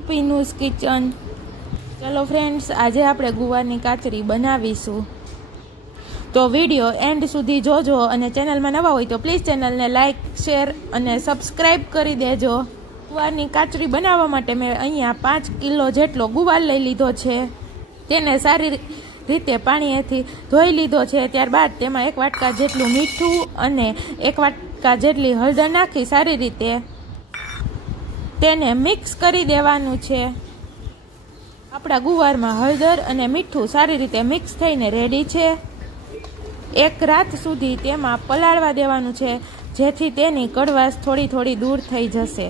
પીનુસ kitchen. ચલો friends, આજે આપણે ગુવારની કાચરી બનાવીશું, તો વિડીયો એન્ડ સુધી જોજો અને ચેનલમાં નવા હોય તો પ્લીઝ ચેનલને લાઇક, શેર અને સબસ્ક્રાઈબ કરી દેજો। ગુવારની કાચરી બનાવવા માટે મેં અહીંયા 5 કિલો જેટલો ગુવાર લઈ લીધો છે। તેને સારી રીતે પાણીએથી ધોઈ લીધો છે। ત્યારબાદ તેમાં 1 વાટકા જેટલું મીઠું અને 1 વાટકા જેટલી હળદર નાખી સારી રીતે તેને મિક્સ કરી દેવાનું છે। આપણા ગુવારમાં હળદર અને મીઠું સારી રીતે મિક્સ થઈને રેડી છે। 1 રાત સુધી તેમાં પલાળવા દેવાનું છે, જેથી તેની કડવાશ થોડી દૂર થઈ જશે।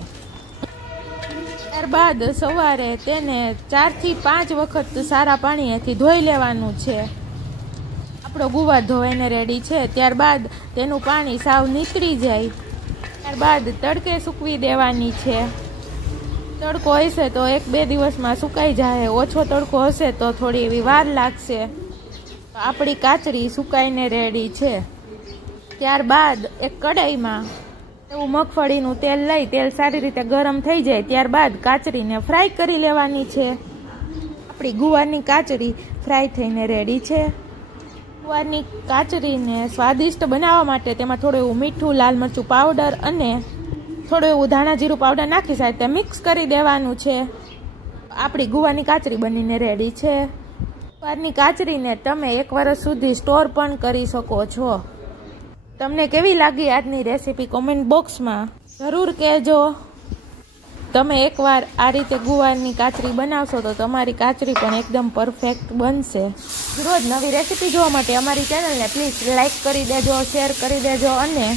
ત્યારબાદ સવારે તેને 4 થી 5 વખત સારા પાણીએથી ધોઈ લેવાનું છે। આપણો ગુવાર ધોવાઈને રેડી છે। ત્યારબાદ તેનું પાણી સાવ નીતરી જાય, ત્યારબાદ તડકે સૂકવી દેવાની છે। તડકો હશે તો 1-2 દિવસમાં સુકાઈ જાય, ઓછો તડકો હશે તો થોડી એવી વાર લાગશે। આપણી કાચરી સુકાઈને રેડી છે। ત્યારબાદ એક કઢાઈમાં એવું મગફળીનું તેલ લઈ તેલ સારી રીતે ગરમ થઈ જાય ત્યારબાદ કાચરીને ફ્રાય કરી લેવાની છે। આપણી ગુવારની કાચરી ફ્રાય થઈને રેડી છે। ગુવારની કાચરીને સ્વાદિષ્ટ બનાવવા માટે તેમાં થોડું એવું મીઠું, લાલ મરચું પાવડર અને થોડું એવું ધાણા જીરું પાવડર નાખી સાથે મિક્સ કરી દેવાનું છે। આપણી ગુવારની કાચરી બનીને રેડી છે। ગુવારની કાચરીને તમે 1 વર્ષ સુધી સ્ટોર પણ કરી શકો છો। તમને કેવી લાગી આજની રેસીપી કોમેન્ટ બોક્સમાં જરૂર કહેજો। તમે એકવાર આ રીતે ગુવારની કાચરી બનાવશો તો તમારી કાચરી પણ એકદમ પરફેક્ટ બનશે। રોજ નવી રેસીપી જોવા માટે અમારી ચેનલને પ્લીઝ લાઇક કરી દેજો, શેર કરી દેજો અને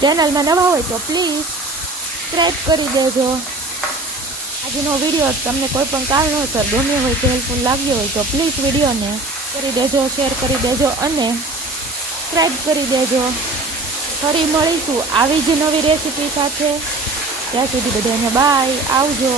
ચેનલમાં નવા હોય તો પ્લીઝ સબસ્ક્રાઈબ કરી દેજો। આજનો વિડીયો તમને કોઈ પણ કારણોસર ગમ્યો હોય કે હેલ્પફુલ લાગ્યો હોય તો પ્લીઝ વિડીયોને કરી દેજો, શેર કરી દેજો અને સબસ્ક્રાઈબ કરી દેજો। ફરી મળીશું આવી જ નવી રેસીપી સાથે। ત્યાં સુધી બધાને બાય, આવજો।